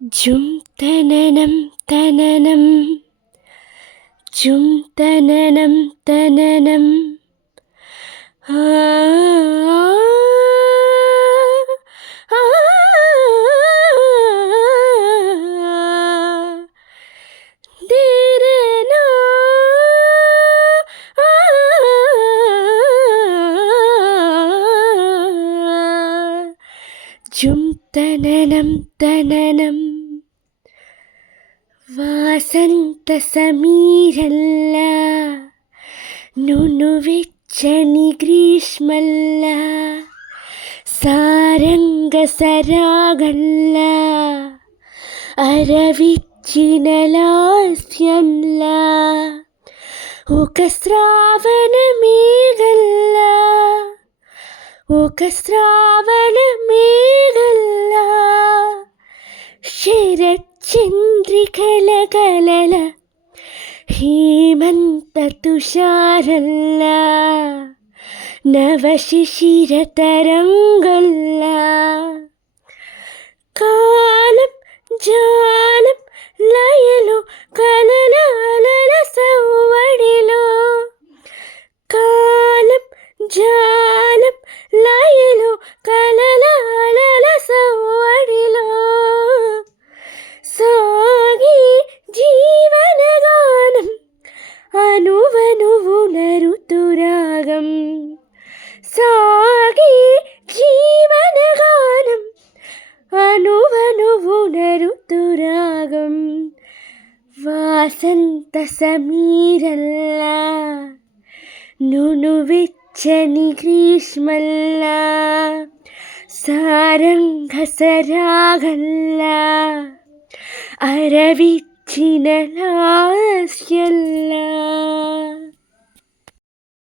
ജും തനനം തനനം ജും തനനം തനനം ആ ആ, ധീരനാ, ആ, ജും തനനം തനനം വാസന്ത സമീരല്ല നുണുവെച്ചനി ഗ്രീഷ്മല്ല സാരംഗ സരാഗല്ല అరవిచ్చినలాస్యంల ఒక శ్రావణ మేఘల్ల ఒక శ్రావణ మేఘల్ల శరచంద్రికల కలల హేమంత తుషారల్ల నవశిశిర తరంగల్ల కాలం జాలం లయలో కలల సవ్వడిలో కాలం జాలం లయలో కలల సవ్వడిలో సాగి జీవనగానం అనువనువు నరుతురాగం సాగి జీవనగానం అనువనువు నరుతురాగం వాసంత సమీరల్ల నునువెచ్చని గ్రీష్మల్ల సారంగ సరాగల్ల అరవిచ్చిన లాస్యల్ల